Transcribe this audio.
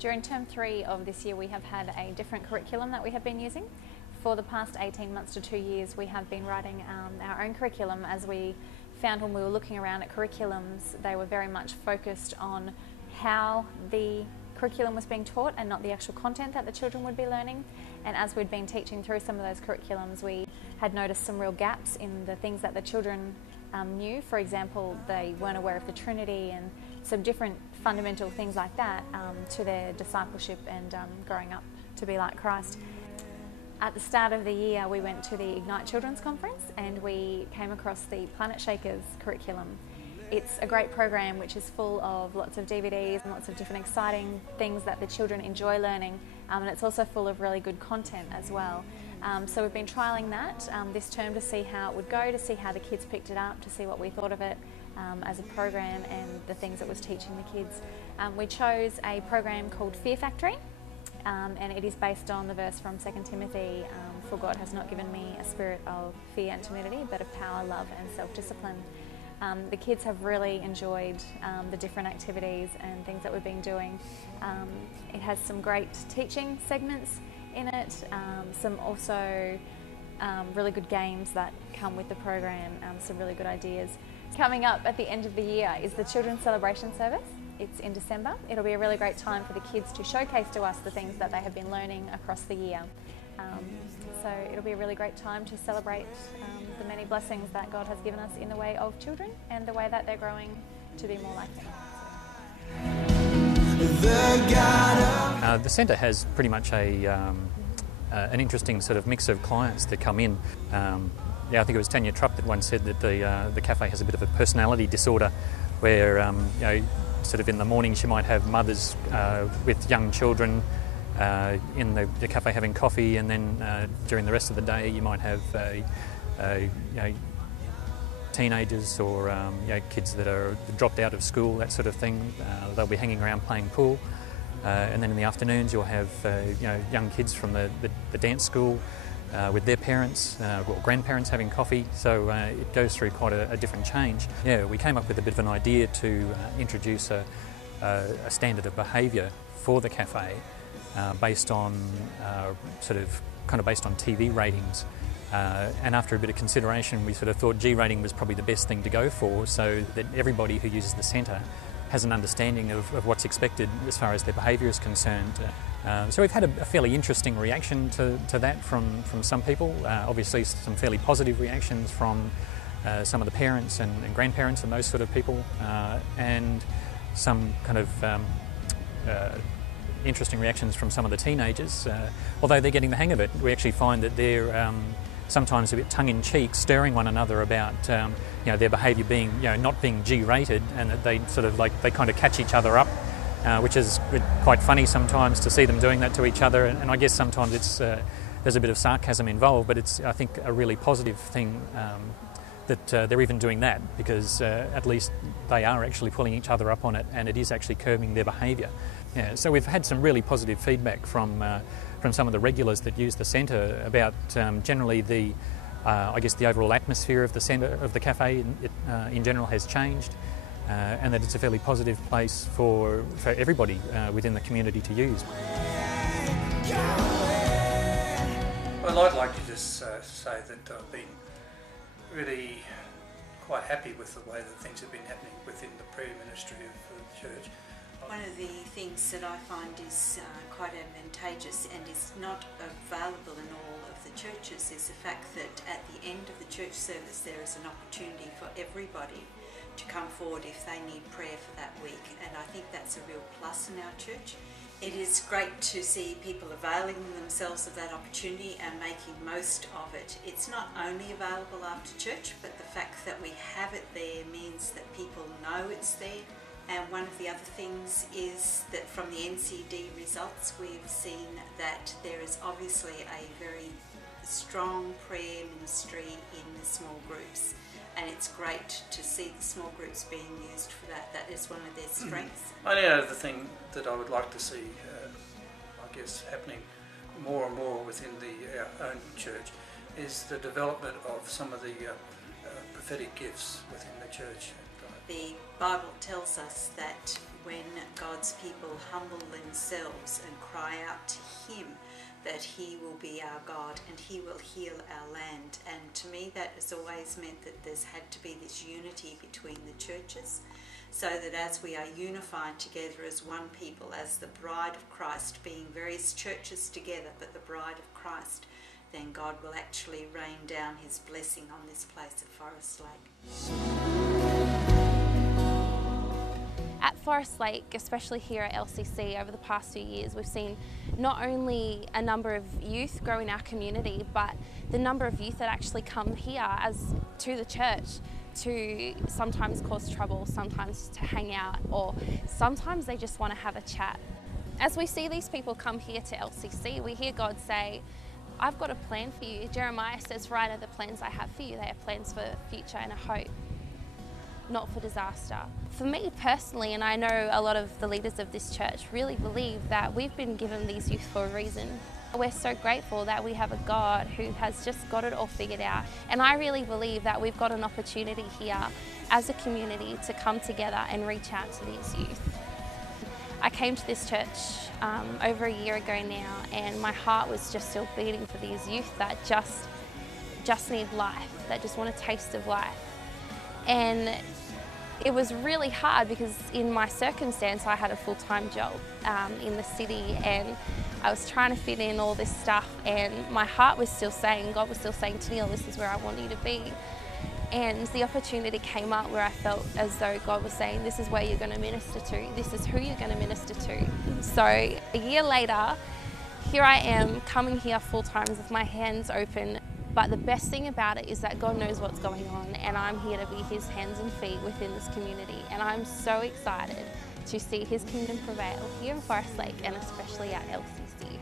During term 3 of this year we have had a different curriculum that we have been using. For the past 18 months to 2 years we have been writing our own curriculum, as we found when we were looking around at curriculums they were very much focused on how the curriculum was being taught and not the actual content that the children would be learning. And as we'd been teaching through some of those curriculums, we had noticed some real gaps in the things that the children knew. For example, they weren't aware of the Trinity and some different fundamental things like that to their discipleship and growing up to be like Christ. At the start of the year we went to the Ignite Children's Conference and we came across the Planet Shakers curriculum. It's a great program which is full of lots of DVDs and lots of different exciting things that the children enjoy learning, and it's also full of really good content as well. So we've been trialling that this term to see how it would go, to see how the kids picked it up, to see what we thought of it as a program and the things it was teaching the kids. We chose a program called Fear Factory, and it is based on the verse from 2 Timothy, "For God has not given me a spirit of fear and timidity, but of power, love and self-discipline." The kids have really enjoyed the different activities and things that we've been doing. It has some great teaching segments in it, some also really good games that come with the program, some really good ideas. Coming up at the end of the year is the Children's Celebration Service. It's in December. It'll be a really great time for the kids to showcase to us the things that they have been learning across the year. So it'll be a really great time to celebrate the many blessings that God has given us in the way of children and the way that they're growing to be more like Him. The centre has pretty much an interesting sort of mix of clients that come in. I think it was Tanya Trupp that once said that the cafe has a bit of a personality disorder, where sort of in the mornings you might have mothers with young children in the cafe having coffee, and then during the rest of the day you might have teenagers or kids that are dropped out of school, that sort of thing. They'll be hanging around playing pool, and then in the afternoons you'll have young kids from the dance school with their parents or grandparents having coffee. So it goes through quite a different change. Yeah, we came up with a bit of an idea to introduce a standard of behaviour for the cafe. Based on based on TV ratings, and after a bit of consideration we sort of thought G rating was probably the best thing to go for, so that everybody who uses the centre has an understanding of what's expected as far as their behaviour is concerned. So we've had a fairly interesting reaction to that from some people. Obviously some fairly positive reactions from some of the parents and grandparents and those sort of people, and some kind of interesting reactions from some of the teenagers. Although they're getting the hang of it, we actually find that they're sometimes a bit tongue-in-cheek, stirring one another about their behaviour being not being G-rated, and that they sort of they kind of catch each other up, which is quite funny sometimes to see them doing that to each other. And I guess sometimes it's there's a bit of sarcasm involved, but it's, I think, a really positive thing that they're even doing that, because at least they are actually pulling each other up on it, and it is actually curbing their behaviour. Yeah, so we've had some really positive feedback from some of the regulars that use the centre about generally the overall atmosphere of the centre of the cafe in general has changed, and that it's a fairly positive place for everybody within the community to use. Well, I'd like to just say that I've been really quite happy with the way that things have been happening within the prayer ministry of the church. One of the things that I find is quite advantageous and is not available in all of the churches is the fact that at the end of the church service there is an opportunity for everybody to come forward if they need prayer for that week, and I think that's a real plus in our church. It is great to see people availing themselves of that opportunity and making most of it. It's not only available after church, but the fact that we have it there means that people know it's there. And one of the other things is that from the NCD results we've seen that there is obviously a very strong prayer ministry in the small groups, and it's great to see the small groups being used for that. That is one of their strengths. Only other thing that I would like to see, happening more and more within our own church is the development of some of the prophetic gifts within the church. the Bible tells us that when God's people humble themselves and cry out to Him, that He will be our God and He will heal our land. And to me that has always meant that there's had to be this unity between the churches, so that as we are unified together as one people, as the bride of Christ, being various churches together but the bride of Christ, then God will actually rain down His blessing on this place at Forest Lake. At Forest Lake, especially here at LCC, over the past few years, we've seen not only a number of youth grow in our community, but the number of youth that actually come here to the church to sometimes cause trouble, sometimes to hang out, or sometimes they just want to have a chat. As we see these people come here to LCC, we hear God say, I've got a plan for you. Jeremiah says, right are the plans I have for you. They are plans for future and a hope, not for disaster. For me personally, and I know a lot of the leaders of this church really believe that we've been given these youth for a reason. We're so grateful that we have a God who has just got it all figured out. And I really believe that we've got an opportunity here as a community to come together and reach out to these youth. I came to this church over a year ago now, and my heart was just still beating for these youth that just need life, that just want a taste of life. And it was really hard because in my circumstance I had a full-time job in the city, and I was trying to fit in all this stuff, and my heart was still saying, God was still saying, Tennille, this is where I want you to be. And the opportunity came up where I felt as though God was saying, this is where you're going to minister to, this is who you're going to minister to. So a year later, here I am coming here full-time with my hands open. But the best thing about it is that God knows what's going on, and I'm here to be His hands and feet within this community. And I'm so excited to see His kingdom prevail here in Forest Lake, and especially at LCC.